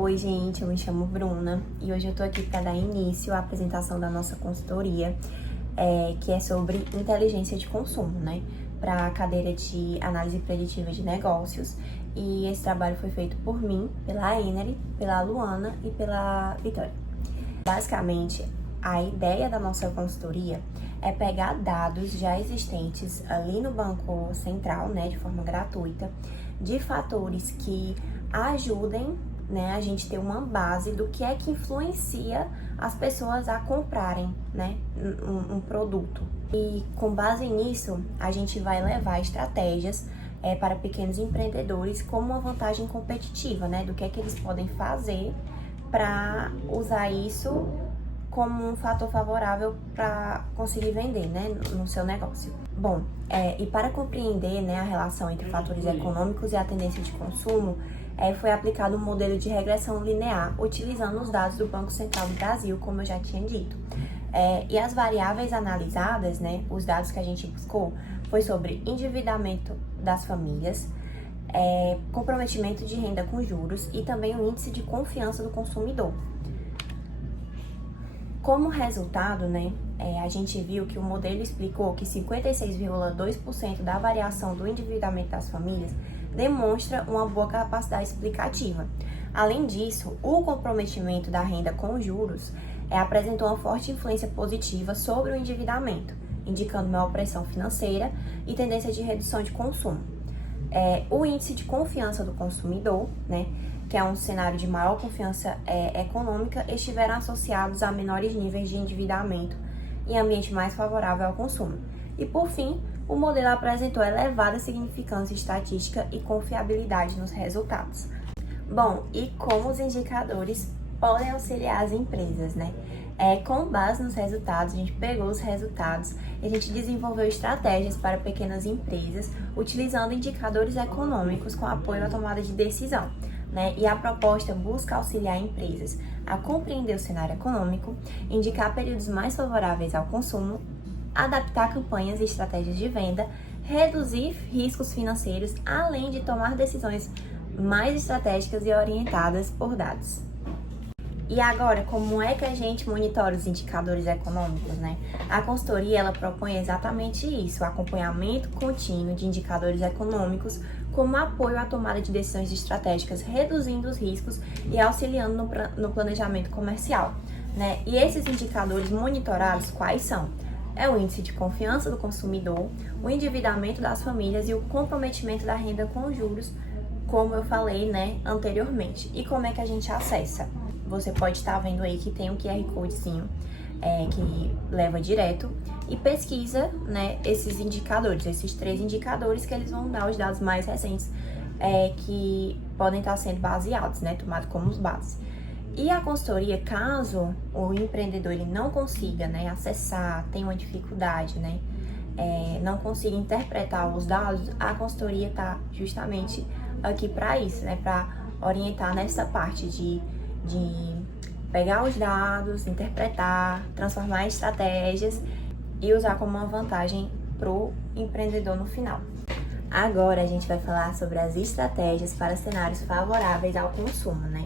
Oi, gente, eu me chamo Bruna e hoje eu tô aqui para dar início à apresentação da nossa consultoria, que é sobre inteligência de consumo, né? Para a cadeira de análise preditiva de negócios. E esse trabalho foi feito por mim, pela Enery, pela Luana e pela Vitória. Basicamente, a ideia da nossa consultoria é pegar dados já existentes ali no Banco Central, né, de forma gratuita, de fatores que ajudem, né, a gente ter uma base do que é que influencia as pessoas a comprarem, né, um produto. E com base nisso, a gente vai levar estratégias para pequenos empreendedores como uma vantagem competitiva, né, do que é que eles podem fazer para usar isso como um fator favorável para conseguir vender, né, no seu negócio. Bom, e para compreender, né, a relação entre fatores econômicos e a tendência de consumo, foi aplicado um modelo de regressão linear, utilizando os dados do Banco Central do Brasil, como eu já tinha dito. E as variáveis analisadas, né, os dados que a gente buscou, foi sobre endividamento das famílias, comprometimento de renda com juros e também o índice de confiança do consumidor. Como resultado, né, a gente viu que o modelo explicou que 56,2% da variação do endividamento das famílias demonstra uma boa capacidade explicativa. Além disso, o comprometimento da renda com juros apresentou uma forte influência positiva sobre o endividamento, indicando maior pressão financeira e tendência de redução de consumo. O índice de confiança do consumidor, né, que é um cenário de maior confiança econômica, estiveram associados a menores níveis de endividamento em ambiente mais favorável ao consumo. E, por fim, o modelo apresentou elevada significância estatística e confiabilidade nos resultados. Bom, e como os indicadores podem auxiliar as empresas, né? Com base nos resultados, a gente pegou os resultados e a gente desenvolveu estratégias para pequenas empresas, utilizando indicadores econômicos com apoio à tomada de decisão. Né? E a proposta busca auxiliar empresas a compreender o cenário econômico, indicar períodos mais favoráveis ao consumo, adaptar campanhas e estratégias de venda, reduzir riscos financeiros, além de tomar decisões mais estratégicas e orientadas por dados. E agora, como é que a gente monitora os indicadores econômicos, né? A consultoria, ela propõe exatamente isso, o acompanhamento contínuo de indicadores econômicos como apoio à tomada de decisões estratégicas, reduzindo os riscos e auxiliando no planejamento comercial, né? E esses indicadores monitorados, quais são? O índice de confiança do consumidor, o endividamento das famílias e o comprometimento da renda com juros, como eu falei, né, anteriormente. E como é que a gente acessa? Você pode estar vendo aí que tem um QR Codezinho que leva direto e pesquisa, né, esses indicadores, esses 3 indicadores que eles vão dar os dados mais recentes que podem estar sendo baseados, né, tomados como bases. E a consultoria, caso o empreendedor ele não consiga, né, acessar, tenha uma dificuldade, né, não consiga interpretar os dados, a consultoria está justamente aqui para isso, né, para orientar nessa parte de pegar os dados, interpretar, transformar em estratégias e usar como uma vantagem para o empreendedor no final. Agora a gente vai falar sobre as estratégias para cenários favoráveis ao consumo, né?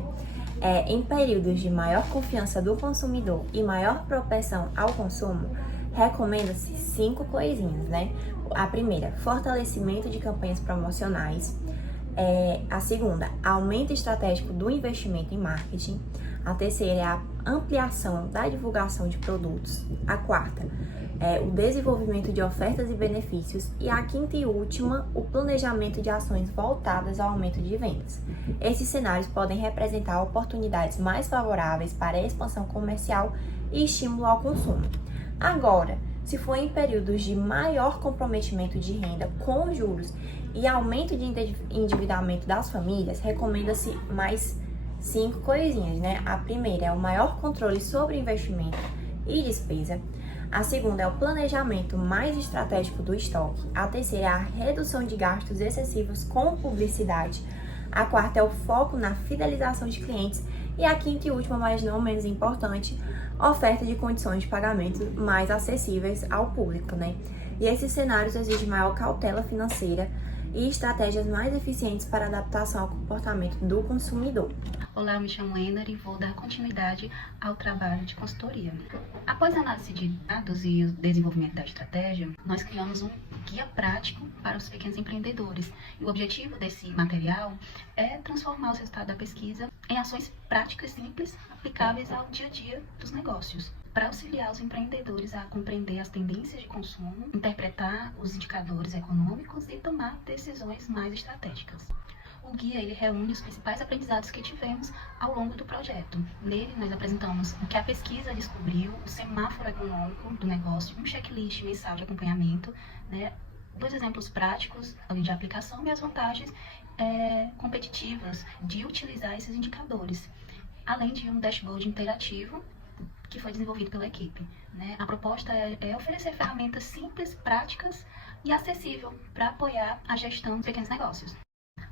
Em períodos de maior confiança do consumidor e maior propensão ao consumo, recomenda-se 5 coisinhas, né? A primeira, fortalecimento de campanhas promocionais. A segunda, aumento estratégico do investimento em marketing. A terceira é a ampliação da divulgação de produtos. A quarta, o desenvolvimento de ofertas e benefícios. E a quinta e última, o planejamento de ações voltadas ao aumento de vendas. Esses cenários podem representar oportunidades mais favoráveis para a expansão comercial e estímulo ao consumo. Agora, se for em períodos de maior comprometimento de renda com juros e aumento de endividamento das famílias, recomenda-se mais 5 coisinhas, né? A primeira é o maior controle sobre investimento e despesa. A segunda é o planejamento mais estratégico do estoque. A terceira é a redução de gastos excessivos com publicidade. A quarta é o foco na fidelização de clientes. E a quinta e última, mas não menos importante, oferta de condições de pagamento mais acessíveis ao público, né? E esses cenários exigem maior cautela financeira e estratégias mais eficientes para adaptação ao comportamento do consumidor. Olá, eu me chamo Ener e vou dar continuidade ao trabalho de consultoria. Após a análise de dados e o desenvolvimento da estratégia, nós criamos um guia prático para os pequenos empreendedores. E o objetivo desse material é transformar os resultados da pesquisa em ações práticas simples, aplicáveis ao dia a dia dos negócios, para auxiliar os empreendedores a compreender as tendências de consumo, interpretar os indicadores econômicos e tomar decisões mais estratégicas. O guia ele reúne os principais aprendizados que tivemos ao longo do projeto. Nele, nós apresentamos o que a pesquisa descobriu, o semáforo econômico do negócio, um checklist mensal de acompanhamento, né? 2 exemplos práticos de aplicação e as vantagens competitivas de utilizar esses indicadores, além de um dashboard interativo que foi desenvolvido pela equipe, né? A proposta é oferecer ferramentas simples, práticas e acessível para apoiar a gestão de pequenos negócios.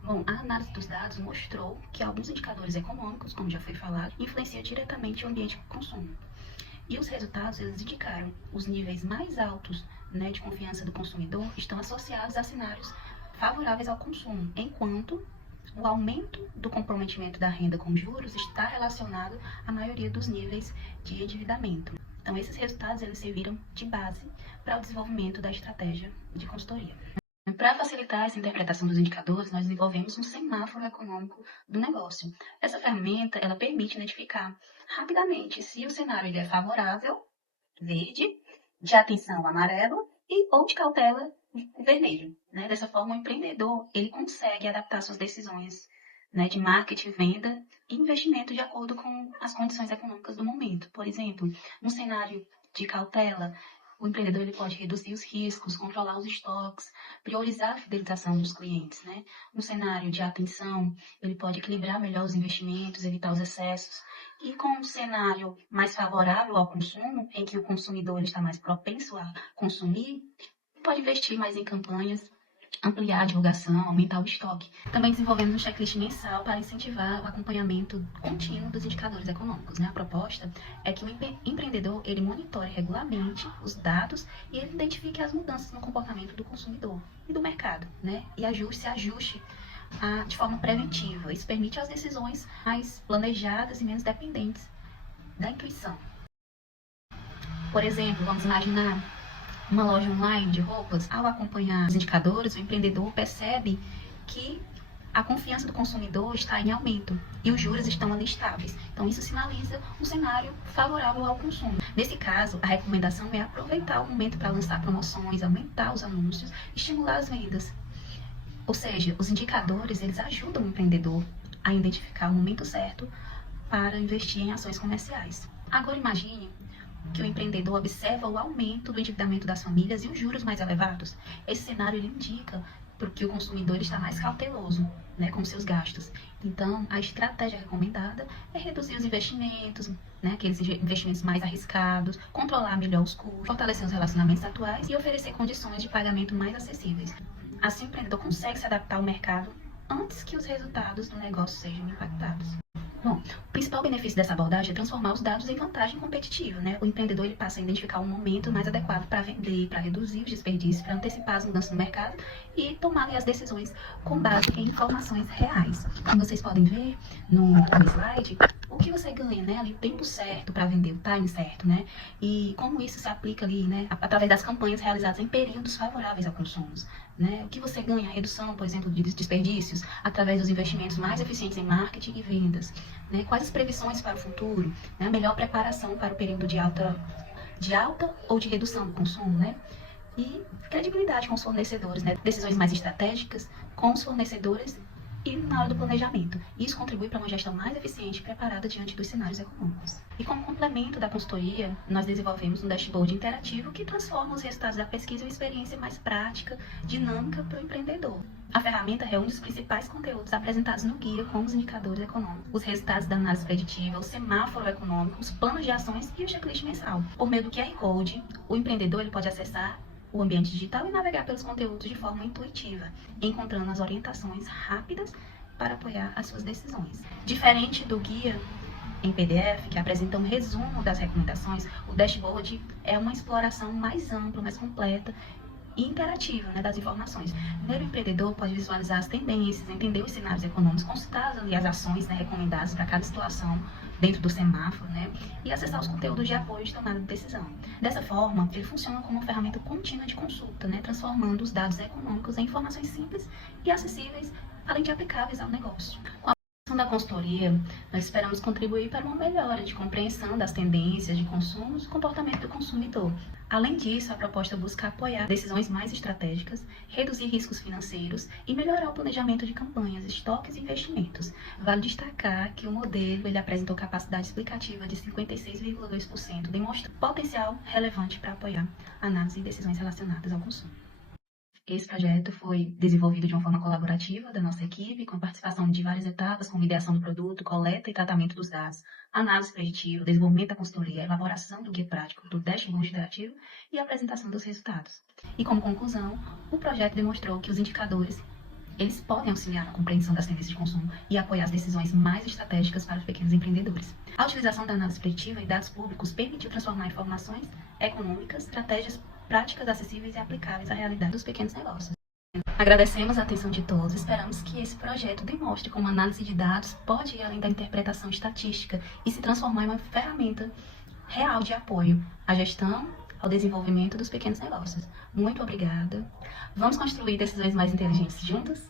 Bom, a análise dos dados mostrou que alguns indicadores econômicos, como já foi falado, influenciam diretamente o ambiente de consumo. E os resultados, eles indicaram os níveis mais altos, né, de confiança do consumidor estão associados a cenários favoráveis ao consumo, enquanto o aumento do comprometimento da renda com juros está relacionado à maioria dos níveis de endividamento. Então, esses resultados, eles serviram de base para o desenvolvimento da estratégia de consultoria. Para facilitar essa interpretação dos indicadores, nós desenvolvemos um semáforo econômico do negócio. Essa ferramenta, ela permite identificar rapidamente se o cenário ele é favorável, verde, de atenção, amarelo, ou de cautela, vermelho. Né? Dessa forma, o empreendedor ele consegue adaptar suas decisões, né, de marketing, venda e investimento de acordo com as condições econômicas do momento. Por exemplo, no cenário de cautela, o empreendedor ele pode reduzir os riscos, controlar os estoques, priorizar a fidelização dos clientes. Né? No cenário de atenção, ele pode equilibrar melhor os investimentos, evitar os excessos. E com um cenário mais favorável ao consumo, em que o consumidor ele está mais propenso a consumir, pode investir mais em campanhas, ampliar a divulgação, aumentar o estoque. Também desenvolvemos um checklist mensal para incentivar o acompanhamento contínuo dos indicadores econômicos. Né? A proposta é que o empreendedor ele monitore regularmente os dados e ele identifique as mudanças no comportamento do consumidor e do mercado, né? E se ajuste de forma preventiva. Isso permite as decisões mais planejadas e menos dependentes da intuição. Por exemplo, vamos imaginar uma loja online de roupas. Ao acompanhar os indicadores, o empreendedor percebe que a confiança do consumidor está em aumento e os juros estão ali estáveis. Então, isso sinaliza um cenário favorável ao consumo. Nesse caso, a recomendação é aproveitar o momento para lançar promoções, aumentar os anúncios, estimular as vendas. Ou seja, os indicadores, eles ajudam o empreendedor a identificar o momento certo para investir em ações comerciais. Agora imagine que o empreendedor observa o aumento do endividamento das famílias e os juros mais elevados. Esse cenário ele indica porque o consumidor está mais cauteloso, né, com seus gastos. Então, a estratégia recomendada é reduzir os investimentos, né, aqueles investimentos mais arriscados, controlar melhor os custos, fortalecer os relacionamentos atuais e oferecer condições de pagamento mais acessíveis. Assim, o empreendedor consegue se adaptar ao mercado antes que os resultados do negócio sejam impactados. Bom, o principal benefício dessa abordagem é transformar os dados em vantagem competitiva, né? O empreendedor ele passa a identificar um momento mais adequado para vender, para reduzir os desperdícios, para antecipar as mudanças no mercado e tomar as decisões com base em informações reais. Como vocês podem ver no slide, o que você ganha, né? Ali, o tempo certo para vender, o time certo, né? E como isso se aplica ali, né? Através das campanhas realizadas em períodos favoráveis ao consumo. Né? O que você ganha? A redução, por exemplo, de desperdícios através dos investimentos mais eficientes em marketing e vendas. Né? Quais as previsões para o futuro? Né? A melhor preparação para o período de alta ou de redução do consumo, né? E credibilidade com os fornecedores, né? Decisões mais estratégicas com os fornecedores e na hora do planejamento. Isso contribui para uma gestão mais eficiente e preparada diante dos cenários econômicos. E como complemento da consultoria, nós desenvolvemos um dashboard interativo que transforma os resultados da pesquisa em uma experiência mais prática, dinâmica para o empreendedor. A ferramenta reúne os principais conteúdos apresentados no guia, como os indicadores econômicos, os resultados da análise preditiva, o semáforo econômico, os planos de ações e o checklist mensal. Por meio do QR Code, o empreendedor ele pode acessar o ambiente digital e navegar pelos conteúdos de forma intuitiva, encontrando as orientações rápidas para apoiar as suas decisões. Diferente do guia em PDF, que apresenta um resumo das recomendações, o dashboard é uma exploração mais ampla, mais completa e interativa, né, das informações. Primeiro, o empreendedor pode visualizar as tendências, entender os cenários econômicos, consultar ali as ações, né, recomendadas para cada situação dentro do semáforo, né, e acessar os conteúdos de apoio de tomada de decisão. Dessa forma, ele funciona como uma ferramenta contínua de consulta, né, transformando os dados econômicos em informações simples e acessíveis, além de aplicáveis ao negócio. Da consultoria, nós esperamos contribuir para uma melhora de compreensão das tendências de consumo e comportamento do consumidor. Além disso, a proposta busca apoiar decisões mais estratégicas, reduzir riscos financeiros e melhorar o planejamento de campanhas, estoques e investimentos. Vale destacar que o modelo ele apresentou capacidade explicativa de 56,2%, demonstrando potencial relevante para apoiar análise e decisões relacionadas ao consumo. Esse projeto foi desenvolvido de uma forma colaborativa da nossa equipe, com a participação de várias etapas, como ideação do produto, coleta e tratamento dos dados, análise preditiva, desenvolvimento da consultoria, elaboração do guia prático, do dashboard interativo e a apresentação dos resultados. E como conclusão, o projeto demonstrou que os indicadores eles podem auxiliar na compreensão das tendências de consumo e apoiar as decisões mais estratégicas para os pequenos empreendedores. A utilização da análise preditiva e dados públicos permitiu transformar informações econômicas, estratégias práticas acessíveis e aplicáveis à realidade dos pequenos negócios. Agradecemos a atenção de todos, esperamos que esse projeto demonstre como a análise de dados pode ir além da interpretação estatística e se transformar em uma ferramenta real de apoio à gestão, ao desenvolvimento dos pequenos negócios. Muito obrigada. Vamos construir decisões mais inteligentes juntos?